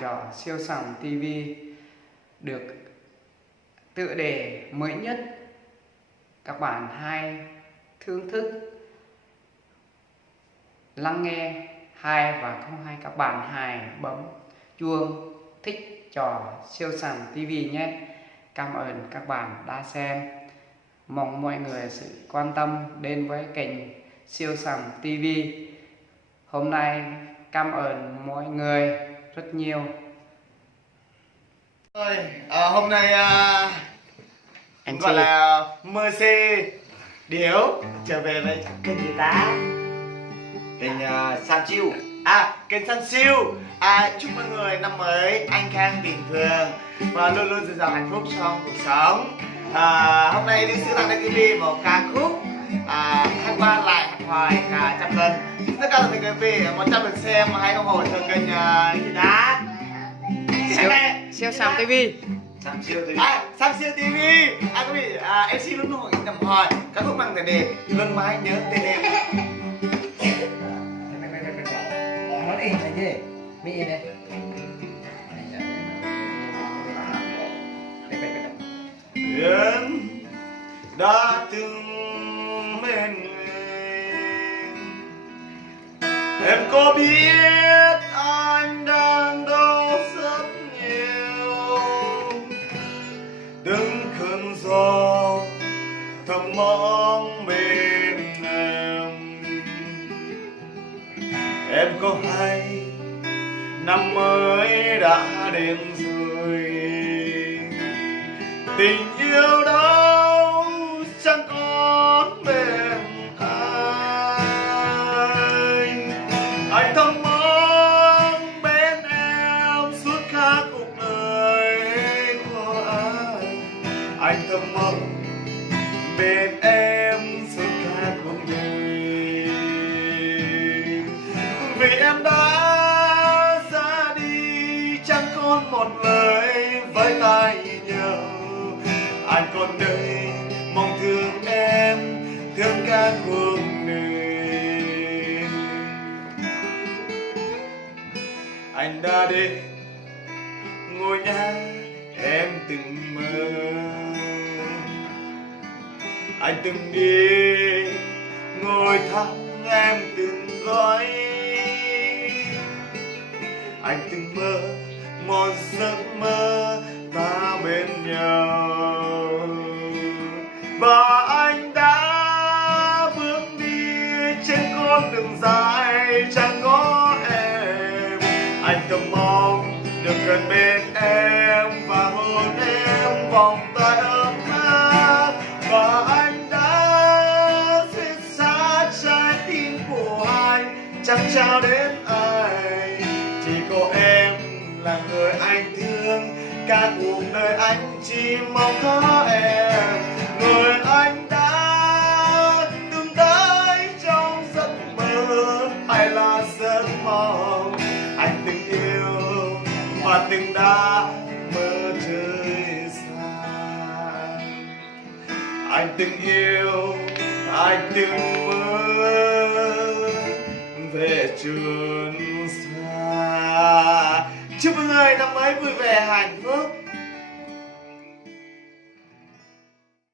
trò Siêu Sầm TV được tựa đề mới nhất. Các bạn hãy thưởng thức, lắng nghe hay và không hay, các bạn hãy bấm chuông thích trò Siêu Sầm TV nhé. Cảm ơn các bạn đã xem. Mong mọi người sự quan tâm đến với kênh Siêu Sầm TV. Hôm nay cảm ơn mọi người rất nhiều. Hôm nay Anh gọi chị là Mercy Điếu trở về với kênh gì ta? Kênh San Chiêu. Kênh San Chiêu. Chúc mọi người năm mới anh khang tình thương và luôn luôn dồi dào hạnh phúc trong cuộc sống. Hôm nay đi sứ tặng đến quý vị một ca khúc hát qua lại hát hoài cả trăm lần. Tất cả mọi quý vị 100 lượt xem, hãy ủng hộ cho kênh gì đó Siêu Sầm TV. Sam Siêu TV. Sam Siêu TV. Quý vị, em xin luôn hỏi nhầm hỏi các khúc bằng đề luôn mãi nhớ tên em. Nó đi là gì? Mỹ này. Em đã từng bên em có biết anh đang đau rất nhiều, từng cơn gió thầm mong bên em có hay năm mới đã đến rồi, tình yêu đâu chẳng còn bên anh thầm mong bên em suốt cả cuộc đời của anh thầm mong bên em suốt cả cuộc đời, vì em đã ra đi chẳng còn một lời với tay nhớ, anh còn đây mong thương em thương cả cuộc đời. Anh đã đến ngôi nhà em từng mơ, anh từng đi ngồi thăm em từng gói, anh từng mơ một giấc mơ ta bên nhau, và anh đã bước đi trên con đường dài chẳng có em, anh thầm mong được gần bên em và hôn em vòng tay ấm áp, và anh đã xuyên xa trái tim của anh chẳng trao đến ai, chỉ có em là người anh thương, cả cuộc đời anh chỉ mong có em, người anh đã từng tới trong giấc mơ hay là giấc mộng, anh từng yêu và từng đã mơ trời xa, anh từng yêu, anh từng mơ về trường xa. Chúc mọi người năm mới vui vẻ hạnh